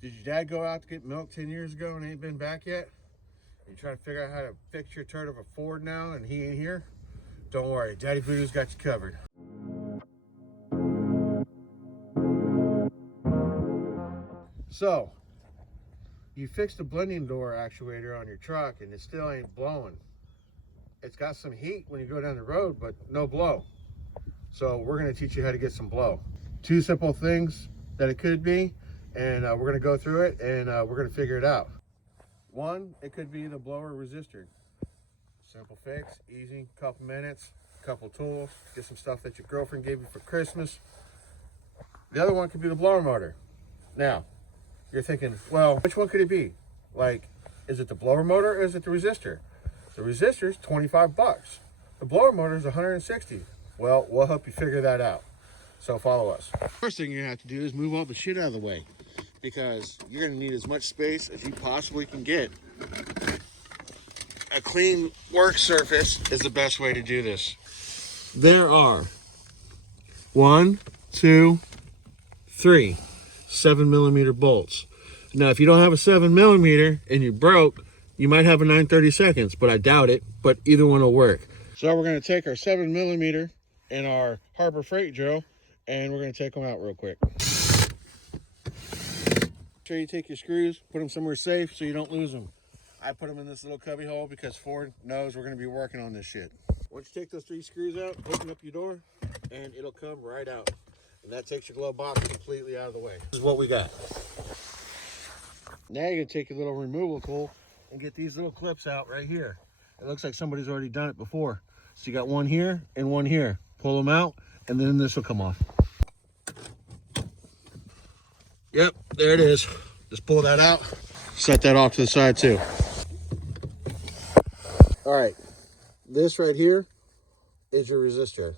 Did your dad go out to get milk 10 years ago and ain't been back yet? You trying to figure out how to fix your turd of a Ford now and he ain't here? Don't worry, Daddy Voodoo's got you covered. So, you fixed the blending door actuator on your truck and it still ain't blowing. It's got some heat when you go down the road, but no blow. So we're gonna teach you how to get some blow. Two simple things that it could be, and we're gonna go through it and we're gonna figure it out. One, it could be the blower resistor. Simple fix, easy, couple minutes, couple tools, get some stuff that your girlfriend gave you for Christmas. The other one could be the blower motor. Now, you're thinking, well, which one could it be? Like, is it the blower motor or is it the resistor? The resistor is 25 bucks. The blower motor is 160. Well, we'll help you figure that out. So follow us. First thing you have to do is move all the shit out of the way, because you're gonna need as much space as you possibly can get. A clean work surface is the best way to do this. There are 1, 2, 3 7mm bolts. Now, if you don't have a 7mm and you broke, you might have a 9/32, but I doubt it, but either one will work. So we're gonna take our 7mm and our Harbor Freight drill, and we're gonna take them out real quick. Make sure you take your screws, put them somewhere safe so you don't lose them. I put them in this little cubby hole because Ford knows we're gonna be working on this shit. Once you take those 3 screws out, open up your door, and it'll come right out. And that takes your glove box completely out of the way. This is what we got. Now you're gonna take your little removal tool and get these little clips out right here. It looks like somebody's already done it before. So you got one here and one here. Pull them out, and then this will come off. Yep, there it is. Just pull that out. Set that off to the side too. All right, this right here is your resistor.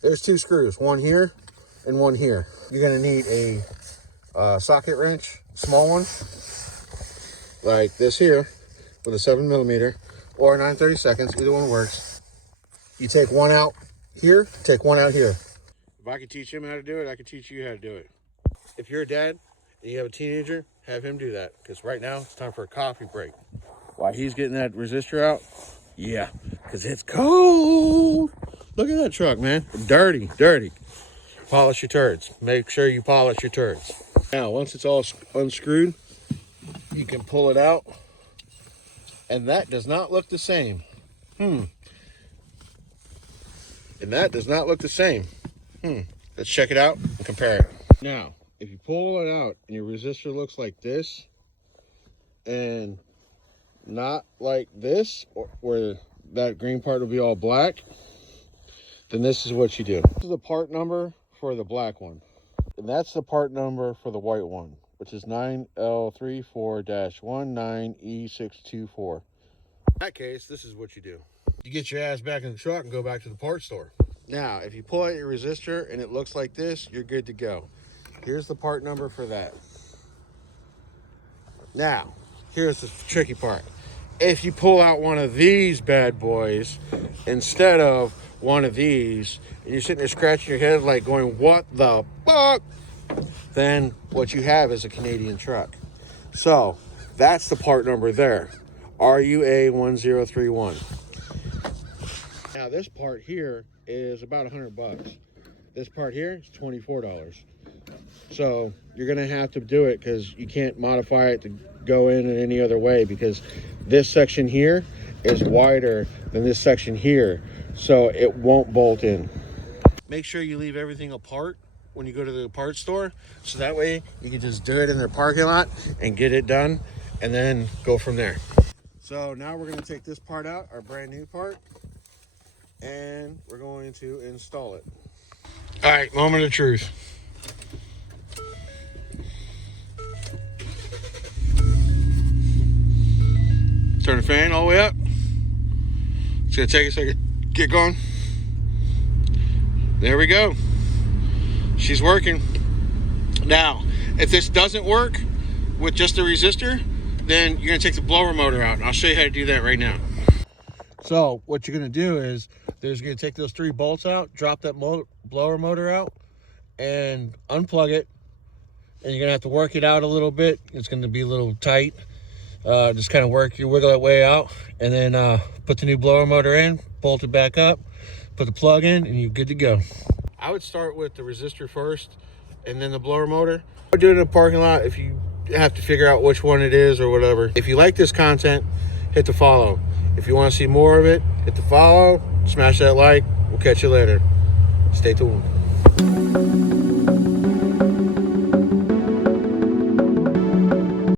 There's 2 screws, one here and one here. You're gonna need a socket wrench, small one, like this here, with a 7mm or a 9/32, either one works. You take one out here, take one out here. If I could teach him how to do it, I could teach you how to do it. If you're a dad and you have a teenager, have him do that, because right now it's time for a coffee break. While he's getting that resistor out, yeah, because it's cold. Look at that truck, man. Dirty, dirty. Polish your turds. Make sure you polish your turds. Now, once it's all unscrewed, you can pull it out, and that does not look the same. And that does not look the same. Let's check it out and compare it. Now, if you pull it out and your resistor looks like this and not like this, where that green part will be all black, then this is what you do. This is the part number for the black one, and that's the part number for the white one, which is 9L34-19E624. In that case, this is what you do. You get your ass back in the truck and go back to the parts store. Now, if you pull out your resistor and it looks like this, you're good to go. Here's the part number for that. Now, here's the tricky part. If you pull out one of these bad boys instead of one of these, and you're sitting there scratching your head like going, what the fuck? Then what you have is a Canadian truck. So that's the part number there, RUA1031. Now this part here is about 100 bucks. This part here is $24. So you're gonna have to do it, because you can't modify it to go in any other way, because this section here is wider than this section here, so it won't bolt in. Make sure you leave everything apart when you go to the parts store, so that way you can just do it in their parking lot and get it done, and then go from there. So now we're going to take this part out, our brand new part, and we're going to install it. All right, moment of truth. Turn the fan all the way up. It's gonna take a second. Get going. There we go. She's working. Now, if this doesn't work with just the resistor, then you're gonna take the blower motor out. And I'll show you how to do that right now. So what you're gonna do is, there's gonna take those 3 bolts out, drop that blower motor out, and unplug it. and you're gonna have to work it out a little bit. It's gonna be a little tight. Just kind of wiggle that way out, and then put the new blower motor in, bolt it back up, put the plug in, and you're good to go. I would start with the resistor first, and then the blower motor. I would do it in a parking lot if you have to figure out which one it is or whatever. If you like this content, hit the follow. If you want to see more of it, hit the follow, smash that like. We'll catch you later. Stay tuned.